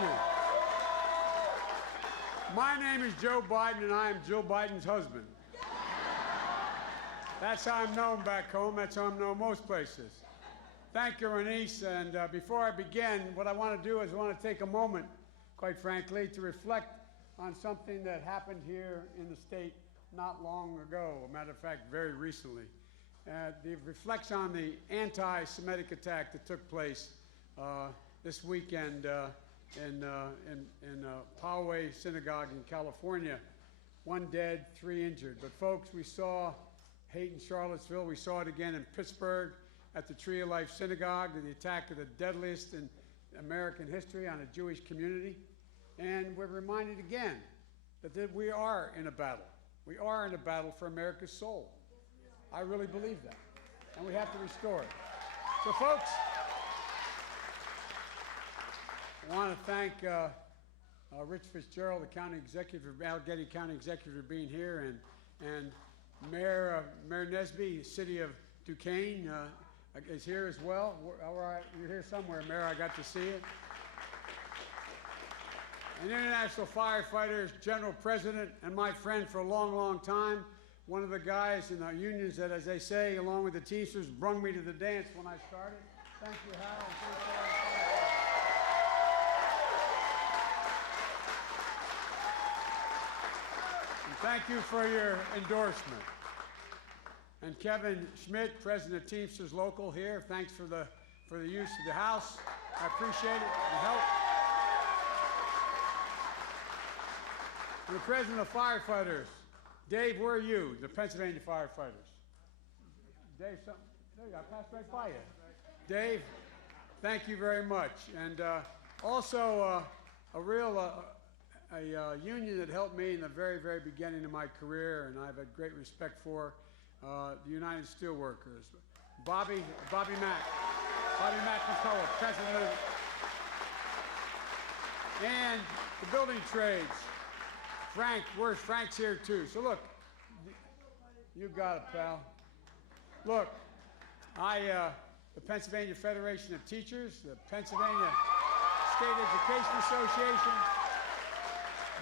you. My name is Joe Biden, and I am Jill Biden's husband. That's how I'm known back home. That's how I'm known most places. Thank you, Renice. And before I begin, what I want to do is I want to take a moment, quite frankly, to reflect on something that happened here in the state not long ago. As a matter of fact, very recently. The reflects on the anti-Semitic attack that took place this weekend in Poway Synagogue in California. 1 dead, 3 injured. But folks, we saw hate in Charlottesville. We saw it again in Pittsburgh at the Tree of Life Synagogue, the attack of the deadliest in American history on a Jewish community. And we're reminded again that we are in a battle. We are in a battle for America's soul. I really believe that. And we have to restore it. So, folks, I want to thank Rich Fitzgerald, the county executive, Allegheny County executive, for being here, and Mayor Nesby, city of Duquesne, is here as well. All right, you're here somewhere, Mayor. I got to see it. And International Firefighters General President and my friend for a long, long time. One of the guys in our unions that, as they say, along with the Teamsters, brung me to the dance when I started. Thank you, Hal. And thank you for your endorsement. And Kevin Schmidt, President of Teamsters Local, here. Thanks for the use of the House. I appreciate it, the help. And the President of Firefighters, Dave, where are you? The Pennsylvania firefighters. Dave, there you go. I passed right by you. Dave, thank you very much. And also a union that helped me in the very, very beginning of my career, and I've had great respect for, the United Steelworkers. Bobby Mack McCullough, President of, and the building trades. Frank, Frank's here too. So look, you got it, pal. Look, the Pennsylvania Federation of Teachers, the Pennsylvania State Education Association,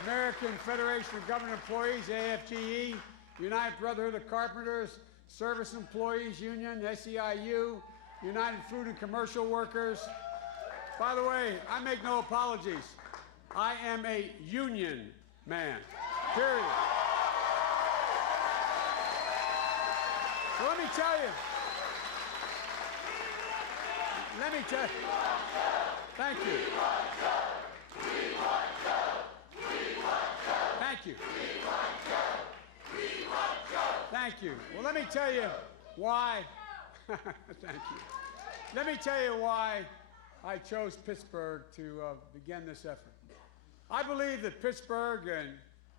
American Federation of Government Employees, AFGE, United Brotherhood of Carpenters, Service Employees Union, SEIU, United Food and Commercial Workers. By the way, I make no apologies. I am a union man, period. So let me tell you, thank you. Thank you. Thank you. Well, let me tell you why, thank you. Let me tell you why I chose Pittsburgh to begin this effort. I believe that Pittsburgh and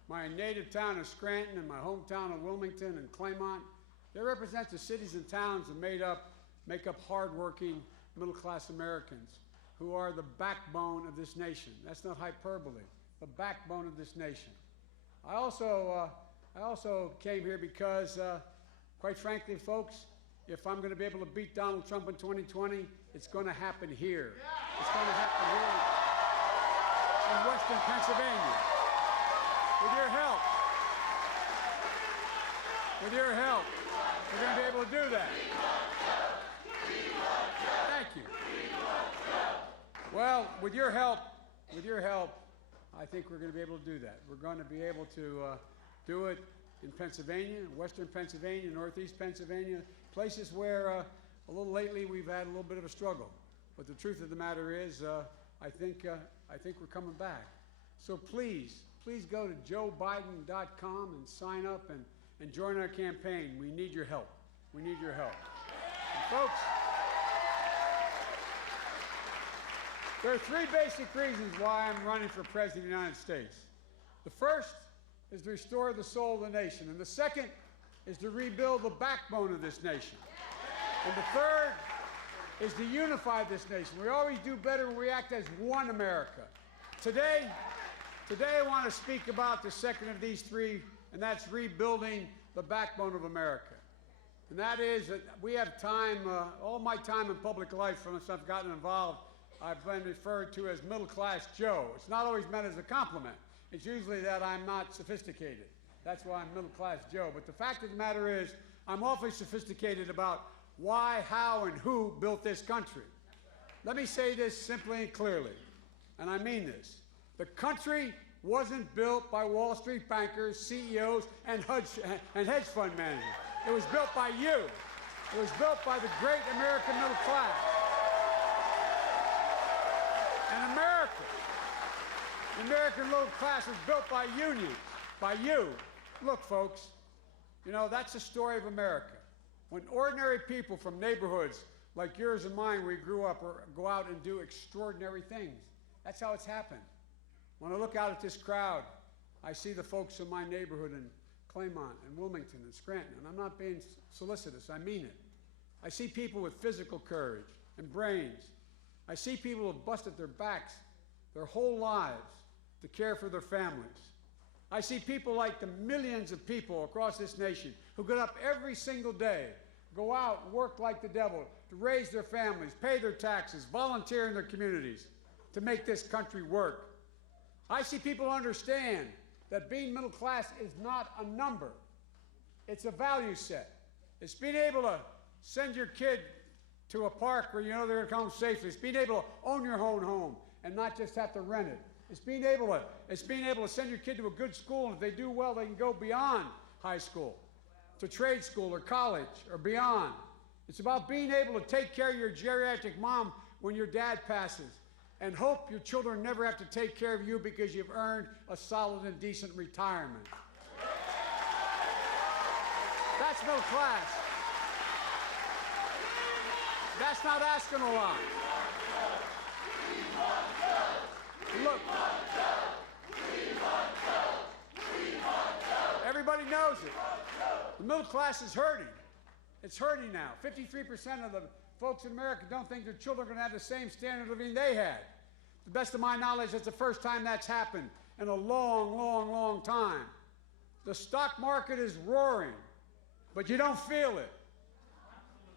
my native town of Scranton and my hometown of Wilmington and Claymont, they represent the cities and towns that make up hardworking middle-class Americans who are the backbone of this nation. That's not hyperbole, the backbone of this nation. I also came here because, quite frankly, folks, if I'm going to be able to beat Donald Trump in 2020, it's going to happen here. It's going to happen here in Western Pennsylvania. With your help, we're going to be able to do that. Thank you. Well, with your help, I think we're going to be able to do that. We're going to be able to do it in Pennsylvania, Western Pennsylvania, Northeast Pennsylvania, places where a little lately we've had a little bit of a struggle. But the truth of the matter is, I think we're coming back. So please go to joebiden.com and sign up and join our campaign. We need your help. We need your help. And folks, there are 3 basic reasons why I'm running for President of the United States. The first is to restore the soul of the nation. And the second is to rebuild the backbone of this nation. And the third is to unify this nation. We always do better when we act as one America. Today I want to speak about the second of these 3, and that's rebuilding the backbone of America. And that is that we have time, all my time in public life, from since I've gotten involved, I've been referred to as middle-class Joe. It's not always meant as a compliment. It's usually that I'm not sophisticated. That's why I'm middle-class Joe. But the fact of the matter is, I'm awfully sophisticated about why, how, and who built this country. Let me say this simply and clearly, and I mean this. The country wasn't built by Wall Street bankers, CEOs, and hedge fund managers. It was built by you. It was built by the great American middle class. And America, the American middle class was built by unions, by you. Look, folks, you know, that's the story of America. When ordinary people from neighborhoods like yours and mine, where we grew up, go out and do extraordinary things. That's how it's happened. When I look out at this crowd, I see the folks in my neighborhood in Claymont and Wilmington and Scranton, and I'm not being solicitous, I mean it. I see people with physical courage and brains. I see people who have busted their backs their whole lives to care for their families. I see people like the millions of people across this nation who get up every single day, go out and work like the devil to raise their families, pay their taxes, volunteer in their communities to make this country work. I see people understand that being middle class is not a number. It's a value set. It's being able to send your kid to a park where you know they're going to come home safely. It's being able to own your own home and not just have to rent it. It's being able to send your kid to a good school, and if they do well, they can go beyond high school to trade school or college or beyond. It's about being able to take care of your geriatric mom when your dad passes and hope your children never have to take care of you because you've earned a solid and decent retirement. That's middle class. That's not asking a lot. Look, everybody knows it. The middle class is hurting. It's hurting now. 53% of the folks in America don't think their children are going to have the same standard of living they had. To the best of my knowledge, it's the first time that's happened in a long, long, long time. The stock market is roaring, but you don't feel it.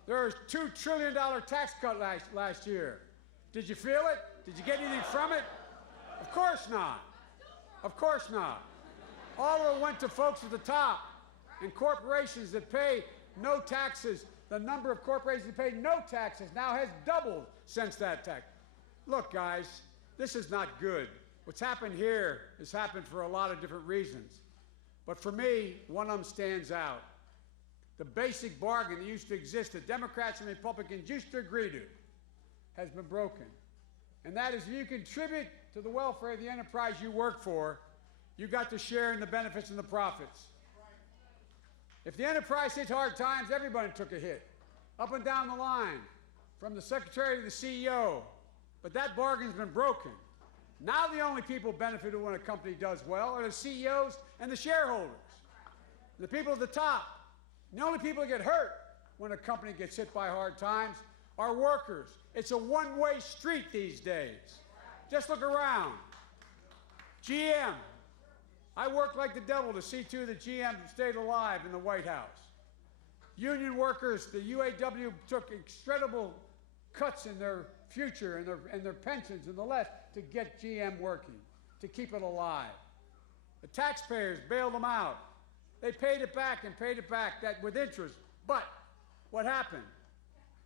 There was a $2 trillion tax cut last year. Did you feel it? Did you get anything from it? Of course not. Of course not. All of it went to folks at the top and corporations that pay no taxes. The number of corporations that pay no taxes now has doubled since that tax. Look, guys, this is not good. What's happened here has happened for a lot of different reasons. But for me, one of them stands out. The basic bargain that used to exist that Democrats and Republicans used to agree to has been broken. And that is, if you contribute to the welfare of the enterprise you work for, you got to share in the benefits and the profits. If the enterprise hit hard times, everybody took a hit, up and down the line, from the secretary to the CEO. But that bargain's been broken. Now the only people benefited when a company does well are the CEOs and the shareholders, the people at the top. And the only people that get hurt when a company gets hit by hard times are workers. It's a one-way street these days. Just look around. GM. I worked like the devil to see to that GM stayed alive in the White House. Union workers, the UAW took incredible cuts in their future and their pensions and the less to get GM working, to keep it alive. The taxpayers bailed them out. They paid it back and paid it back that with interest. But what happened?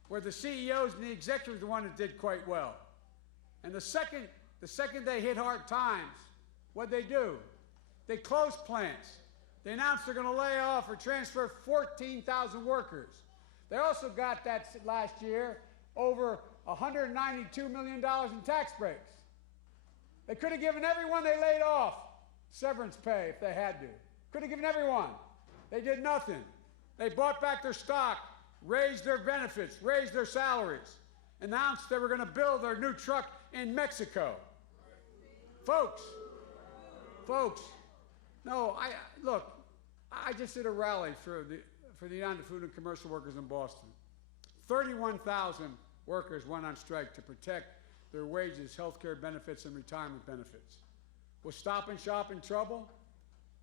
Where the CEOs and the executives were the ones that did quite well. And the second they hit hard times, what'd they do? They closed plants. They announced they're going to lay off or transfer 14,000 workers. They also got that last year over $192 million in tax breaks. They could have given everyone they laid off severance pay if they had to. Could have given everyone. They did nothing. They bought back their stock, raised their benefits, raised their salaries, announced they were going to build their new truck in Mexico. Folks, no, look, I just did a rally for the United Food and Commercial Workers in Boston. 31,000 workers went on strike to protect their wages, health care benefits, and retirement benefits. Was Stop and Shop in trouble?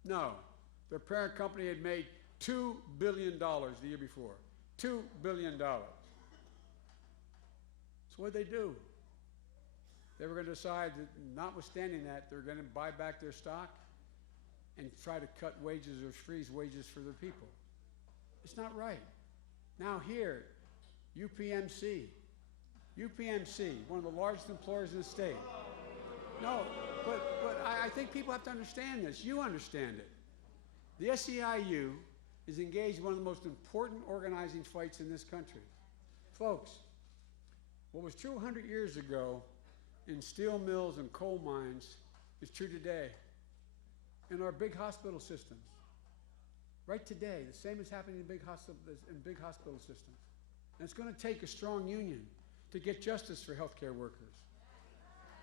No. Their parent company had made $2 billion the year before. $2 billion. So what'd they do? they were going to decide that, notwithstanding that, they're going to buy back their stock and try to cut wages or freeze wages for their people. It's not right. Now here, UPMC, one of the largest employers in the state. No, but I think people have to understand this. You understand it. The SEIU is engaged in one of the most important organizing fights in this country. Folks, what was true 100 years ago in steel mills and coal mines is true today in our big hospital systems. Right today, the same is happening in big hospital systems. And it's going to take a strong union to get justice for healthcare workers.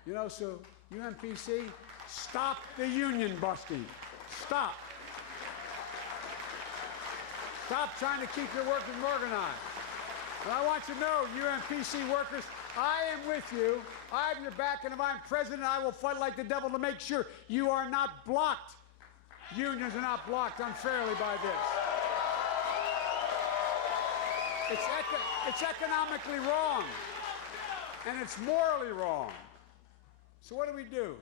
You know, so UMPC, stop the union busting. Stop. Stop trying to keep your workers organized. And I want you to know, UMPC workers, I am with you. I have your back, and if I'm president, I will fight like the devil to make sure you are not blocked. Unions are not blocked unfairly by this. It's economically wrong, and it's morally wrong. So what do?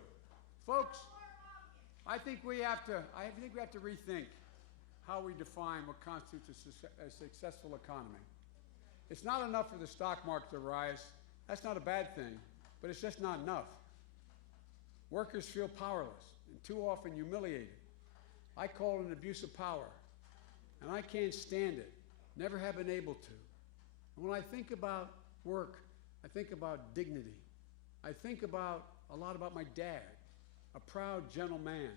Folks, I think we have to rethink how we define what constitutes a successful economy. It's not enough for the stock market to rise. That's not a bad thing, but it's just not enough. Workers feel powerless and too often humiliated. I call it an abuse of power, and I can't stand it. Never have been able to. And when I think about work, I think about dignity. I think a lot about my dad, a proud, gentle man.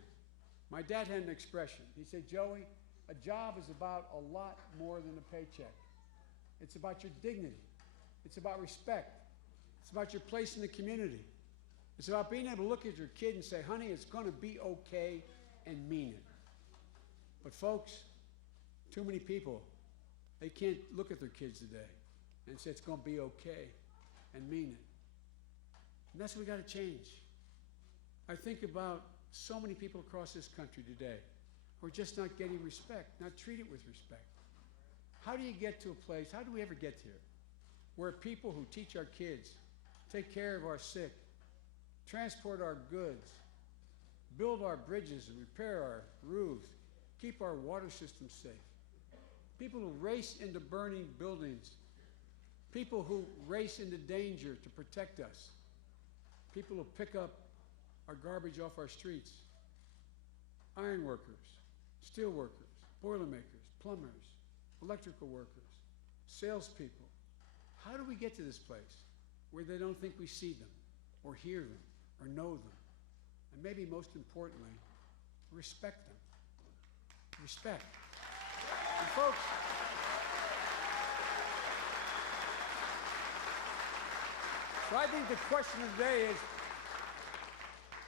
My dad had an expression. He said, Joey, a job is about a lot more than a paycheck. It's about your dignity. It's about respect. It's about your place in the community. It's about being able to look at your kid and say, honey, it's going to be okay, and mean it. But folks, too many people, they can't look at their kids today and say it's going to be okay and mean it. And that's what we got to change. I think about so many people across this country today who are just not getting respect, not treated with respect. How do you get to a place, how do we ever get here, where people who teach our kids, take care of our sick, transport our goods, build our bridges and repair our roofs, keep our water system safe, people who race into burning buildings, people who race into danger to protect us, people who pick up our garbage off our streets, iron workers, steel workers, boilermakers, plumbers, electrical workers, salespeople. How do we get to this place where they don't think we see them or hear them or know them? And maybe most importantly, respect them. Respect. And folks, so I think the question of the day is,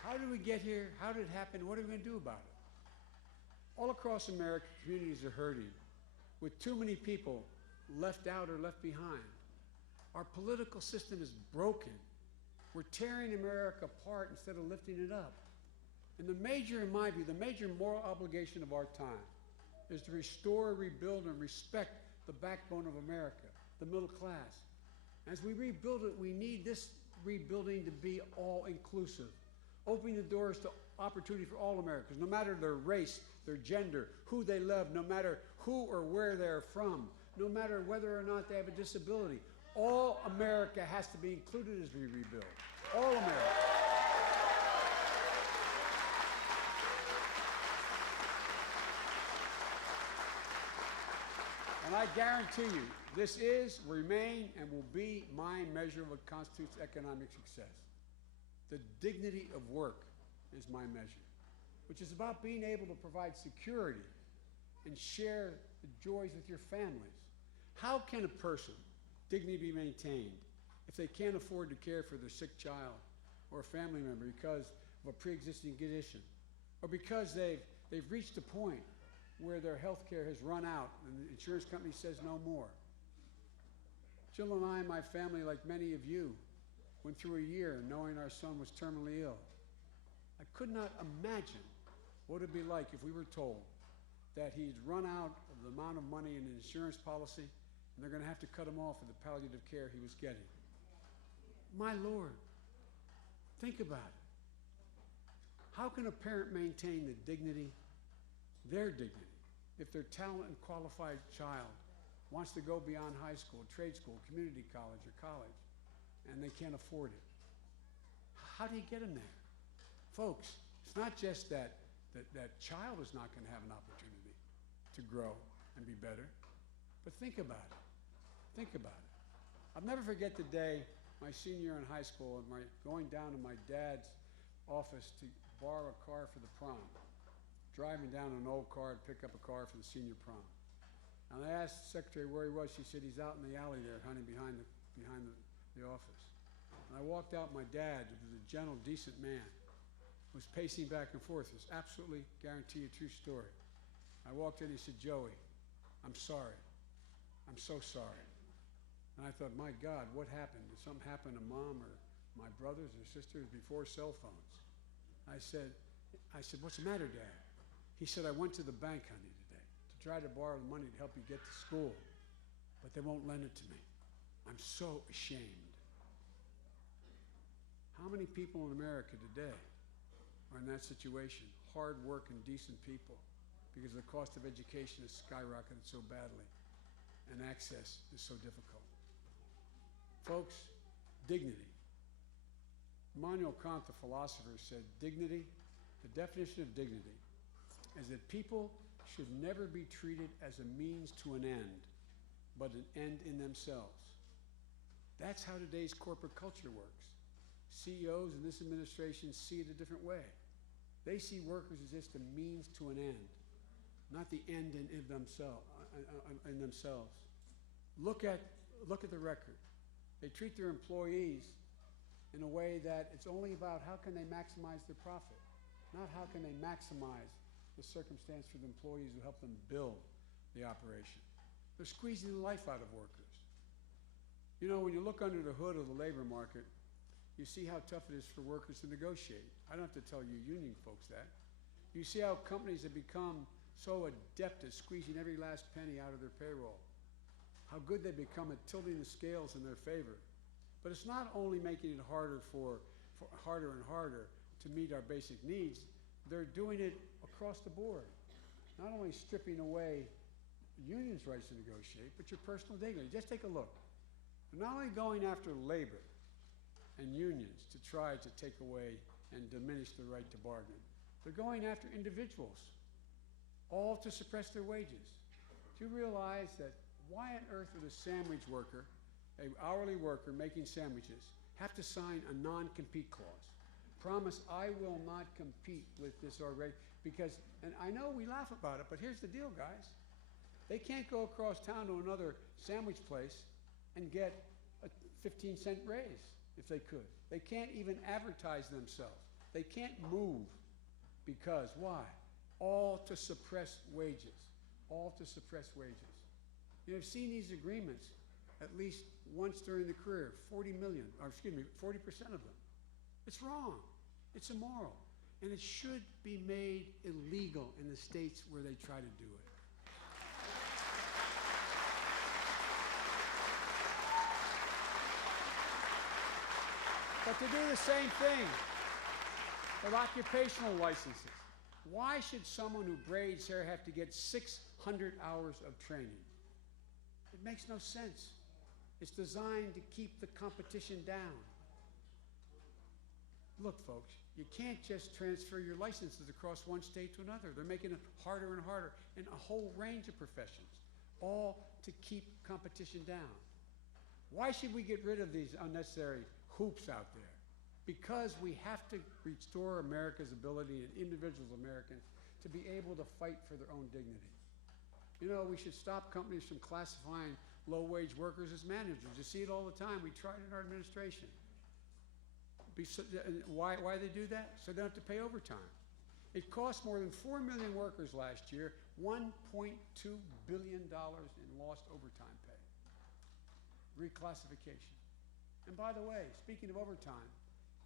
how did we get here? How did it happen? What are we going to do about it? All across America, communities are hurting, with too many people left out or left behind. Our political system is broken. We're tearing America apart instead of lifting it up. And the major, in my view, the major moral obligation of our time is to restore, rebuild, and respect the backbone of America, the middle class. As we rebuild it, we need this rebuilding to be all-inclusive, opening the doors to opportunity for all Americans, no matter their race, their gender, who they love, no matter who or where they're from, no matter whether or not they have a disability. All America has to be included as we rebuild. All America. And I guarantee you, this is, remain, and will be my measure of what constitutes economic success. The dignity of work is my measure, which is about being able to provide security and share the joys with your families. How can a person dignity be maintained if they can't afford to care for their sick child or a family member because of a pre-existing condition, or because they've reached a point where their health care has run out and the insurance company says no more? Jill and I, my family, like many of you, went through a year knowing our son was terminally ill. I could not imagine what it would be like if we were told that he'd run out of the amount of money in an insurance policy and they're going to have to cut him off of the palliative care he was getting. My Lord, Think about it. How can a parent maintain the dignity, their dignity, if their talented and qualified child wants to go beyond high school, trade school, community college, or college, and they can't afford it? How do you get them there? Folks, it's not just that child is not going to have an opportunity to grow and be better, but think about it. Think about it. I'll never forget the day, my senior year in high school, and going down to my dad's office to borrow a car for the prom. Driving down an old car to pick up a car for the senior prom. And I asked the secretary where he was. She said, he's out in the alley there, honey, behind the office. And I walked out, my dad, who was a gentle, decent man, was pacing back and forth. It was absolutely, guarantee, a true story. I walked in, he said, Joey, I'm sorry. I'm so sorry. And I thought, my God, what happened? Did something happen to mom or my brothers or sisters before cell phones? I said, what's the matter, Dad? He said, I went to the bank, honey, today to try to borrow the money to help you get to school, but they won't lend it to me. I'm so ashamed. How many people in America today are in that situation? Hard-working, decent people, because the cost of education has skyrocketed so badly and access is so difficult. Folks, dignity. Immanuel Kant, the philosopher, said dignity, the definition of dignity, is that people should never be treated as a means to an end, but an end in themselves. That's how today's corporate culture works. CEOs in this administration see it a different way. They see workers as just a means to an end, not the end in themselves. Look at the record. They treat their employees in a way that it's only about how can they maximize their profit, not how can they maximize the circumstance for the employees who help them build the operation. They're squeezing the life out of workers. You know, when you look under the hood of the labor market, you see how tough it is for workers to negotiate. I don't have to tell you union folks that. You see how companies have become so adept at squeezing every last penny out of their payroll. How good they become at tilting the scales in their favor. But it's not only making it harder harder and harder to meet our basic needs, they're doing it across the board. Not only stripping away unions' rights to negotiate, but your personal dignity. Just take a look. They're not only going after labor and unions to try to take away and diminish the right to bargain, they're going after individuals, all to suppress their wages. Do you realize that why on earth would a sandwich worker, an hourly worker making sandwiches, have to sign a non-compete clause? Promise I will not compete with this already, because, and I know we laugh about it, but here's the deal, guys. They can't go across town to another sandwich place and get a 15-cent raise if they could. They can't even advertise themselves. They can't move because, why? All to suppress wages. All to suppress wages. You know, I've seen these agreements at least once during the career, 40% of them. It's wrong. It's immoral. And it should be made illegal in the states where they try to do it. But to do the same thing with occupational licenses. Why should someone who braids hair have to get 600 hours of training? It makes no sense. It's designed to keep the competition down. Look, folks, you can't just transfer your licenses across one state to another. They're making it harder and harder in a whole range of professions, all to keep competition down. Why should we get rid of these unnecessary hoops out there? Because we have to restore America's ability and individuals Americans to be able to fight for their own dignity. You know, we should stop companies from classifying low-wage workers as managers. You see it all the time. We tried it in our administration. Why they do that? So they don't have to pay overtime. It cost more than 4 million workers last year, $1.2 billion in lost overtime pay. Reclassification. And by the way, speaking of overtime,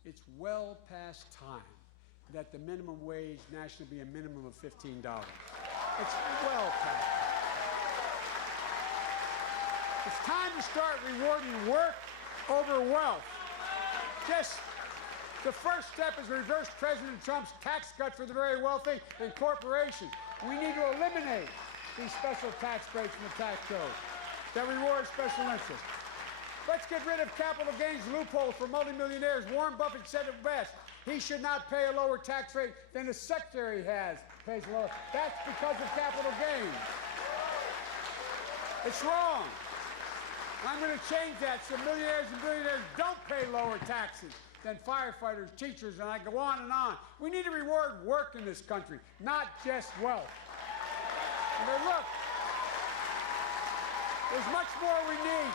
it's well past time that the minimum wage nationally be a minimum of $15. It's well past time. It's time to start rewarding work over wealth. The first step is reverse President Trump's tax cut for the very wealthy and corporations. We need to eliminate these special tax breaks from the tax code that reward special interests. Let's get rid of capital gains loopholes for multimillionaires. Warren Buffett said it best. He should not pay a lower tax rate than his secretary pays lower. That's because of capital gains. It's wrong. I'm going to change that so millionaires and billionaires don't pay lower taxes than firefighters, teachers, and I go on and on. We need to reward work in this country, not just wealth. And then look, there's much more we need.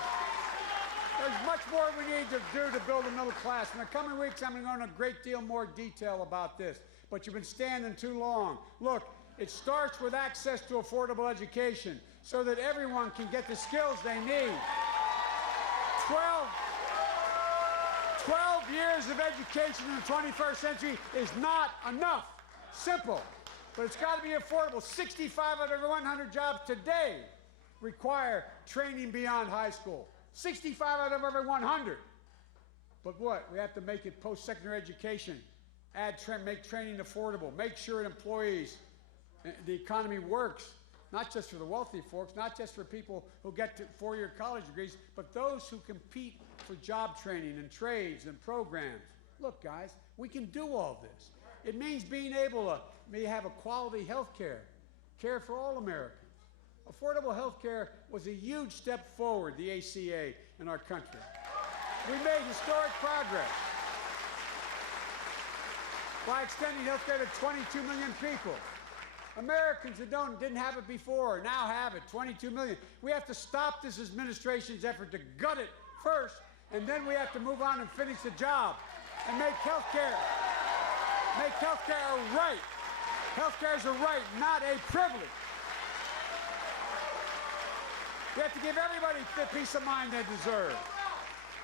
There's much more we need to do to build a middle class. In the coming weeks, I'm going to go into a great deal more detail about this. But you've been standing too long. Look, it starts with access to affordable education so that everyone can get the skills they need. 12 years of education in the 21st century is not enough. Simple. But it's got to be affordable. 65 out of every 100 jobs today require training beyond high school. 65 out of every 100. But what? We have to make it post-secondary education. Make training affordable. Make sure employees, the economy works. Not just for the wealthy folks, not just for people who get to four-year college degrees, but those who compete for job training and trades and programs. Look, guys, we can do all this. It means being able to have a quality health care for all Americans. Affordable health care was a huge step forward, the ACA, in our country. We made historic progress by extending health care to 22 million people. Americans that didn't have it before now have it, 22 million. We have to stop this administration's effort to gut it first, and then we have to move on and finish the job and make health care a right. Health care is a right, not a privilege. We have to give everybody the peace of mind they deserve.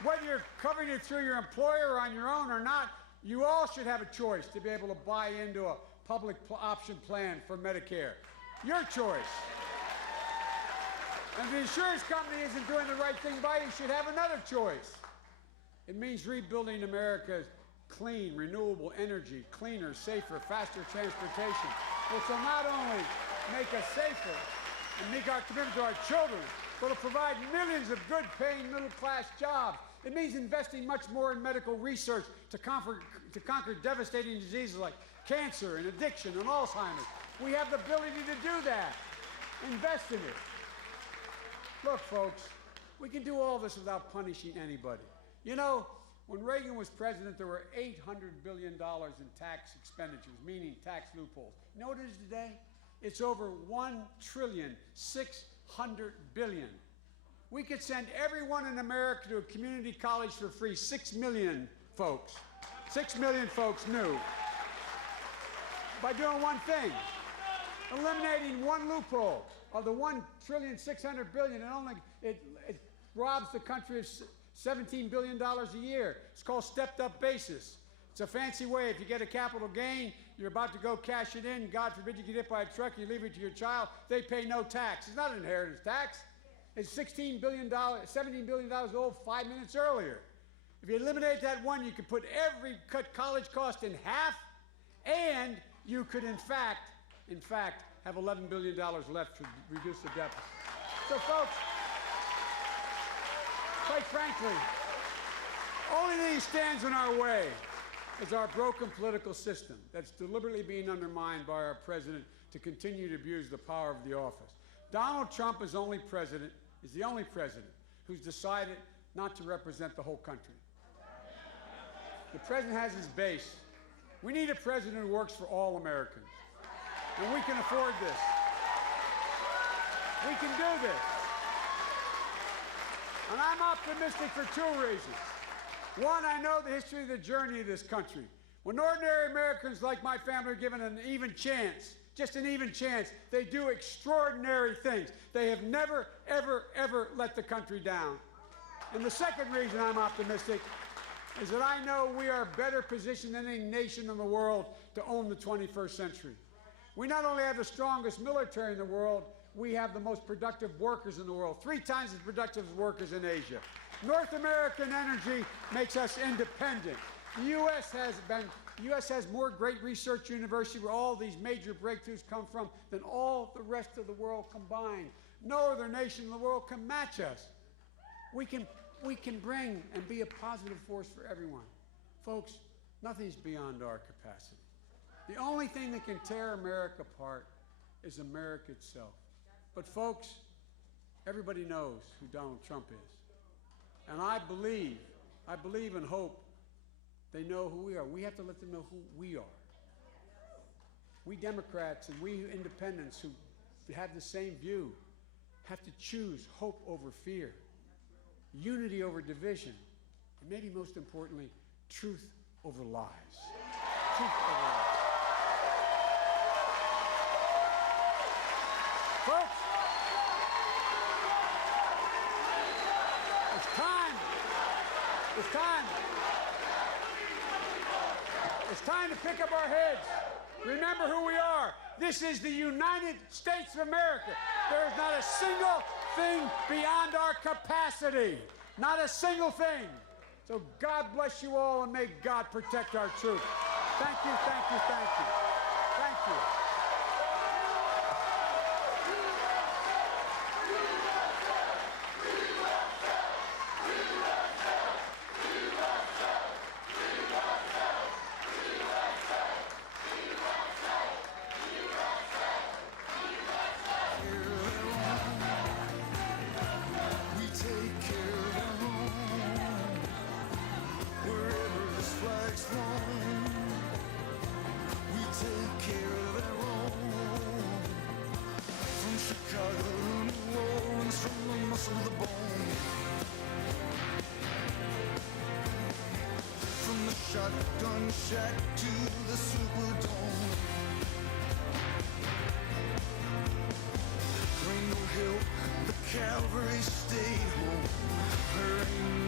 Whether you're covering it through your employer or on your own or not, you all should have a choice to be able to buy into a public option plan for Medicare. Your choice. And if the insurance company isn't doing the right thing by you, you should have another choice. It means rebuilding America's clean, renewable energy, cleaner, safer, faster transportation, which will not only make us safer and meet our commitment to our children, but will provide millions of good-paying middle-class jobs. It means investing much more in medical research to conquer devastating diseases like cancer and addiction and Alzheimer's. We have the ability to do that. Invest in it. Look, folks, we can do all this without punishing anybody. You know, when Reagan was president, there were $800 billion in tax expenditures, meaning tax loopholes. You know what it is today? It's over $1.6 trillion. We could send everyone in America to a community college for free. 6 million folks. 6 million folks new. By doing one thing, eliminating one loophole of the $1.6 trillion, it robs the country of $17 billion a year. It's called stepped-up basis. It's a fancy way. If you get a capital gain, you're about to go cash it in. God forbid you get hit by a truck, you leave it to your child. They pay no tax. It's not an inheritance tax. It's $17 billion old 5 minutes earlier. If you eliminate that one, you could cut college cost in half, and you could, in fact, have $11 billion left to reduce the deficit. So, folks, quite frankly, only thing that stands in our way is our broken political system that's deliberately being undermined by our president to continue to abuse the power of the office. Donald Trump is the only president who's decided not to represent the whole country. The president has his base. We need a president who works for all Americans. And we can afford this. We can do this. And I'm optimistic for two reasons. One, I know the history of the journey of this country. When ordinary Americans like my family are given an even chance, just an even chance, they do extraordinary things. They have never, ever, ever let the country down. And the second reason I'm optimistic is that I know we are better positioned than any nation in the world to own the 21st century. We not only have the strongest military in the world, we have the most productive workers in the world, 3 times as productive as workers in Asia. North American energy makes us independent. The U.S. has more great research universities where all these major breakthroughs come from than all the rest of the world combined. No other nation in the world can match us. We can bring and be a positive force for everyone. Folks, nothing's beyond our capacity. The only thing that can tear America apart is America itself. But folks, everybody knows who Donald Trump is. And I believe and hope they know who we are. We have to let them know who we are. We Democrats and we independents who have the same view have to choose hope over fear, unity over division, and maybe most importantly, truth over lies. Truth over lies. Folks, it's time to pick up our heads. Remember who we are. This is the United States of America. There is not a single thing beyond our capacity. Not a single thing. So God bless you all, and may God protect our troops. Thank you, thank you, thank you. Thank you. Shotgun shack to the Superdome. Rainbow Hill, the cavalry stayed home. There ain't